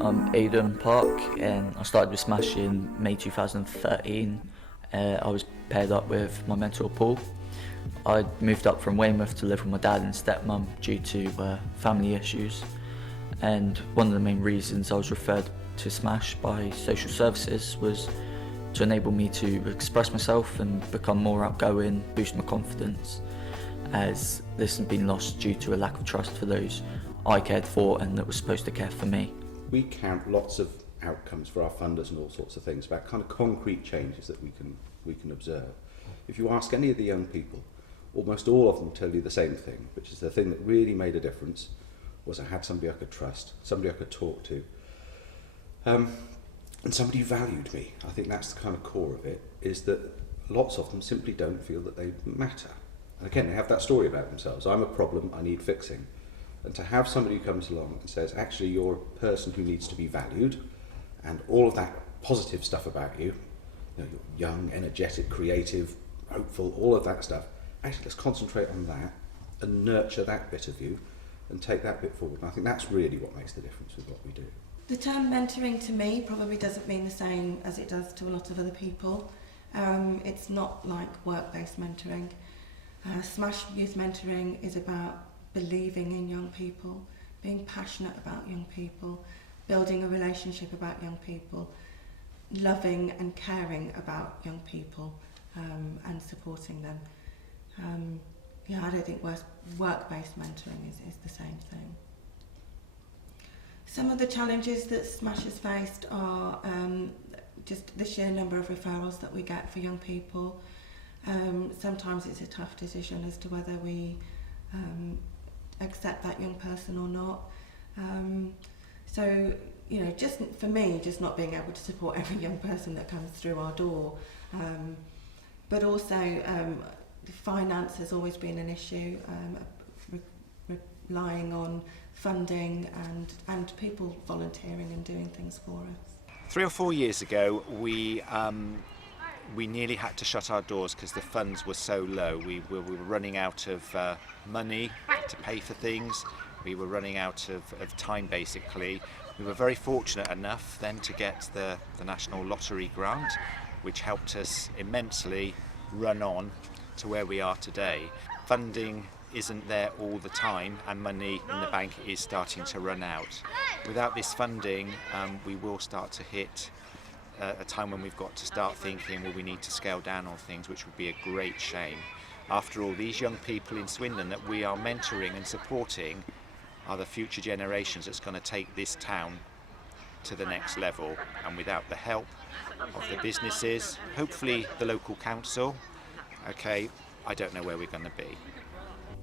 I'm Aidan Park and I started with Smash in May 2013. I was paired up with my mentor Paul. I moved up from Weymouth to live with my dad and stepmum due to family issues, and one of the main reasons I was referred to Smash by social services was to enable me to express myself and become more outgoing, boost my confidence, as this had been lost due to a lack of trust for those I cared for and that were supposed to care for me. We count lots of outcomes for our funders and all sorts of things about kind of concrete changes that we can observe. If you ask any of the young people, almost all of them tell you the same thing, which is the thing that really made a difference was I had somebody I could trust, somebody I could talk to, and somebody who valued me. I think that's the kind of core of it, is that lots of them simply don't feel that they matter. And again, they have that story about themselves. I'm a problem, I need fixing. And to have somebody who comes along and says, actually, you're a person who needs to be valued, and all of that positive stuff about you, you know, you're young, energetic, creative, hopeful, all of that stuff, actually let's concentrate on that and nurture that bit of you and take that bit forward. And I think that's really what makes the difference with what we do. The term mentoring to me probably doesn't mean the same as it does to a lot of other people. It's not like work-based mentoring. Smash Youth Mentoring is about believing in young people, being passionate about young people, building a relationship about young people, loving and caring about young people, and supporting them. I don't think work-based mentoring is the same thing. Some of the challenges that Smash has faced are just the sheer number of referrals that we get for young people. Sometimes it's a tough decision as to whether we accept that young person or not. So, you know, just for me, just not being able to support every young person that comes through our door. But also, finance has always been an issue, relying on funding and people volunteering and doing things for us. 3 or 4 years ago, we nearly had to shut our doors because the funds were so low. We were running out of money to pay for things. We were running out of time, basically. We were very fortunate enough then to get the National Lottery grant, which helped us immensely run on to where we are today. Funding isn't there all the time, and money in the bank is starting to run out. Without this funding, we will start to hit a time when we've got to start thinking, well, we need to scale down on things, which would be a great shame. After all, these young people in Swindon that we are mentoring and supporting are the future generations that's going to take this town to the next level. And without the help of the businesses, hopefully the local council, okay, I don't know where we're going to be.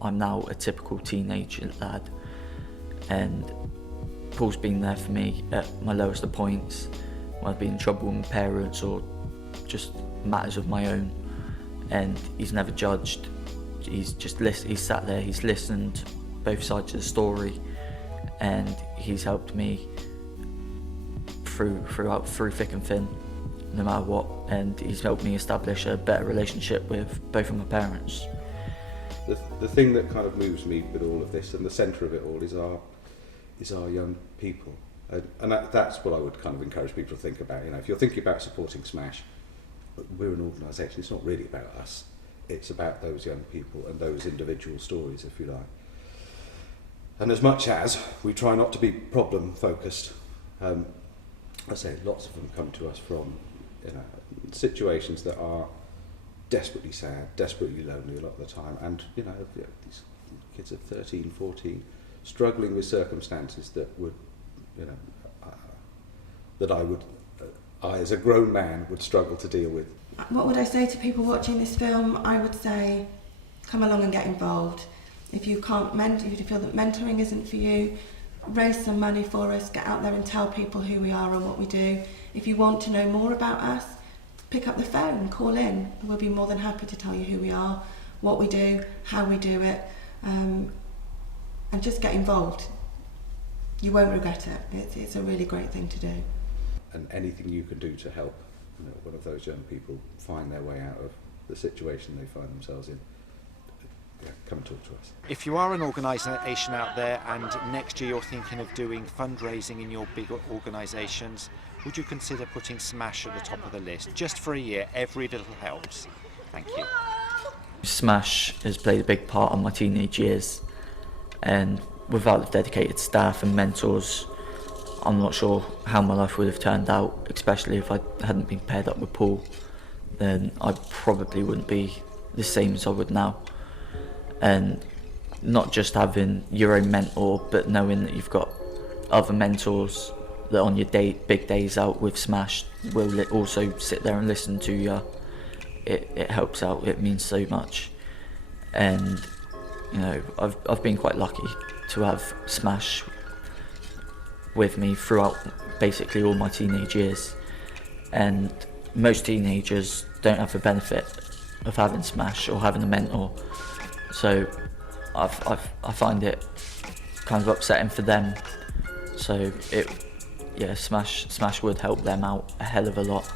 I'm now a typical teenage lad, and Paul's been there for me at my lowest of points, when I've been in trouble with my parents or just matters of my own, and he's never judged. He's just he's sat there, he's listened both sides of the story, and he's helped me through thick and thin, no matter what, and he's helped me establish a better relationship with both of my parents. The thing that kind of moves me with all of this, and the centre of it all, is our young people. And that's what I would kind of encourage people to think about. You know, if you're thinking about supporting Smash, we're an organisation. It's not really about us. It's about those young people and those individual stories, if you like. And as much as we try not to be problem focused, I say lots of them come to us from, you know, situations that are desperately sad, desperately lonely a lot of the time, and you know, these kids are 13, 14, struggling with circumstances that would, you know, that I as a grown man would struggle to deal with. What would I say to people watching this film? I would say, come along and get involved. If you can't if you feel that mentoring isn't for you, raise some money for us, get out there and tell people who we are and what we do. If you want to know more about us, pick up the phone, call in. We'll be more than happy to tell you who we are, what we do, how we do it, and just get involved. You won't regret it. It's a really great thing to do. And anything you can do to help, you know, one of those young people find their way out of the situation they find themselves in, come and talk to us. If you are an organisation out there and next year you're thinking of doing fundraising in your big organisations, would you consider putting Smash at the top of the list? Just for a year, every little helps. Thank you. Smash has played a big part in my teenage years, and without the dedicated staff and mentors, I'm not sure how my life would have turned out, especially if I hadn't been paired up with Paul. Then I probably wouldn't be the same as I would now. And not just having your own mentor, but knowing that you've got other mentors that on your big days out with Smash will also sit there and listen to you. It helps out. It means so much. And you know, I've been quite lucky to have Smash with me throughout basically all my teenage years. And most teenagers don't have the benefit of having Smash or having a mentor. So I find it kind of upsetting for them. So Smash would help them out a hell of a lot.